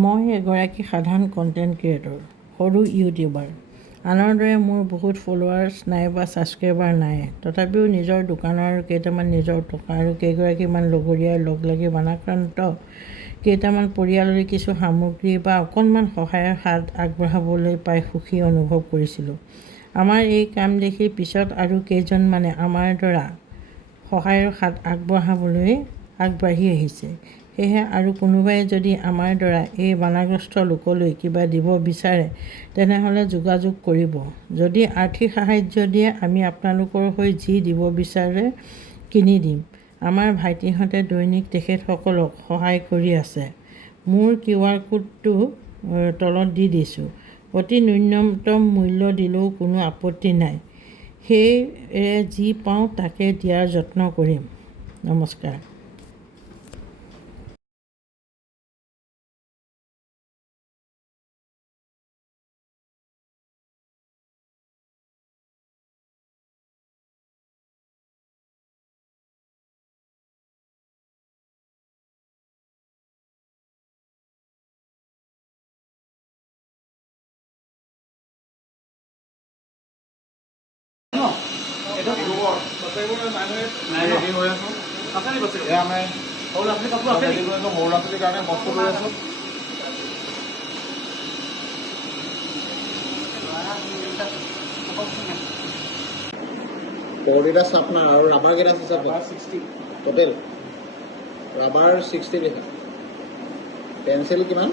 মই এগৰাকী সাধাৰণ কণ্টেণ্ট ক্ৰিয়েটৰ, সৰু ইউটিউবাৰ। আনৰ দৰে মোৰ বহুত ফলোৱাৰ্ছ নাই বা ছাবস্ক্ৰাইবাৰ নাই। তথাপিও নিজৰ দোকানৰ আৰু কেইটামান নিজৰ টকা আৰু কেইগৰাকীমান লগৰীয়াৰ লগ লাগি বানাক্ৰান্ত কেইটামান পৰিয়াললৈ কিছু সামগ্ৰী বা অকণমান সহায়ৰ হাত আগবঢ়াবলৈ পাই সুখী অনুভৱ কৰিছিলোঁ। আমাৰ এই কাম দেখি পিছত আৰু কেইজনমানে আমাৰ দ্বাৰা সহায়ৰ হাত আগবঢ়াবলৈ আগবাঢ়ি আহিছে। সেয়েহে আৰু কোনোবাই যদি আমাৰ দ্বাৰা এই বানাগ্ৰস্ত লোকলৈ কিবা দিব বিচাৰে তেনেহ'লে যোগাযোগ কৰিব। যদি আৰ্থিক সাহায্য দিয়ে আমি আপোনালোকৰ হৈ যি দিব বিচাৰে কিনি দিম। আমাৰ ভাইটিহঁতে দৈনিক তেখেতসকলক সহায় কৰি আছে। মোৰ QR কোডটো তলত দি দিছোঁ। অতি ন্যূনতম মূল্য দিলেও কোনো আপত্তি নাই। সেয়ে যি পাওঁ তাকে দিয়াৰ যত্ন কৰিম। নমস্কাৰ। Florida Sapna or rubber get us a 60 total rubber 60 লিখা পেন্সিল কিমান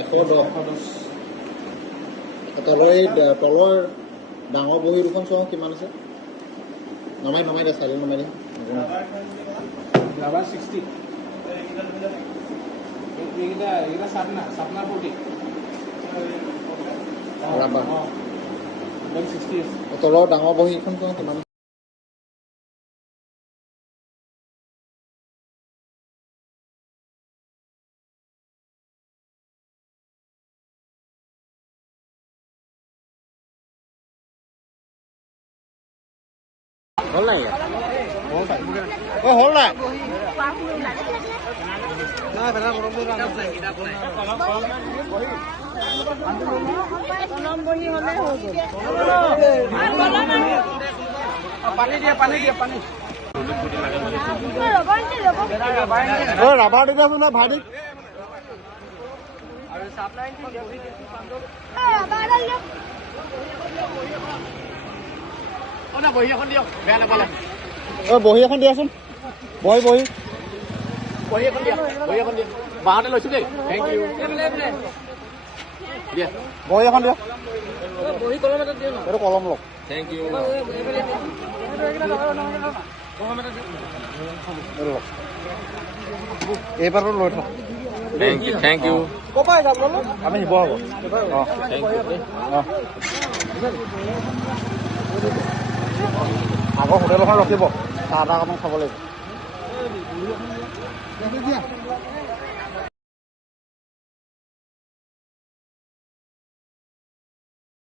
110 তলৰ ডাঙৰ বহি দুখন চাওঁ কিমান আছে নমাই দে চালি নমাই দে rubber 60 এটা sapna 40 rubber 60 তলৰ ডাঙৰ বহি এখন চাওঁ কিমান Hold on. Oh, hold on. Oh, rubber did you know, buddy? বহি এখন দিয়ক বেয়া নাপালে বহি এখন দিয়াচোন বহি এখন দিয়া বাহঁতে লৈছো দেই থেংক ইউ দিয়া বহি এখন দিয়া এইটো কলম লওক থেংক ইউ এইবাৰো লৈ থওঁ থেংক ইউ ক'ৰ যাম আমি শিৱসাগৰ অঁ থেংক ইউ অঁ আগৰ হোটেল এখন ৰখিব চাহ তাহ অকণমান খাব লাগিব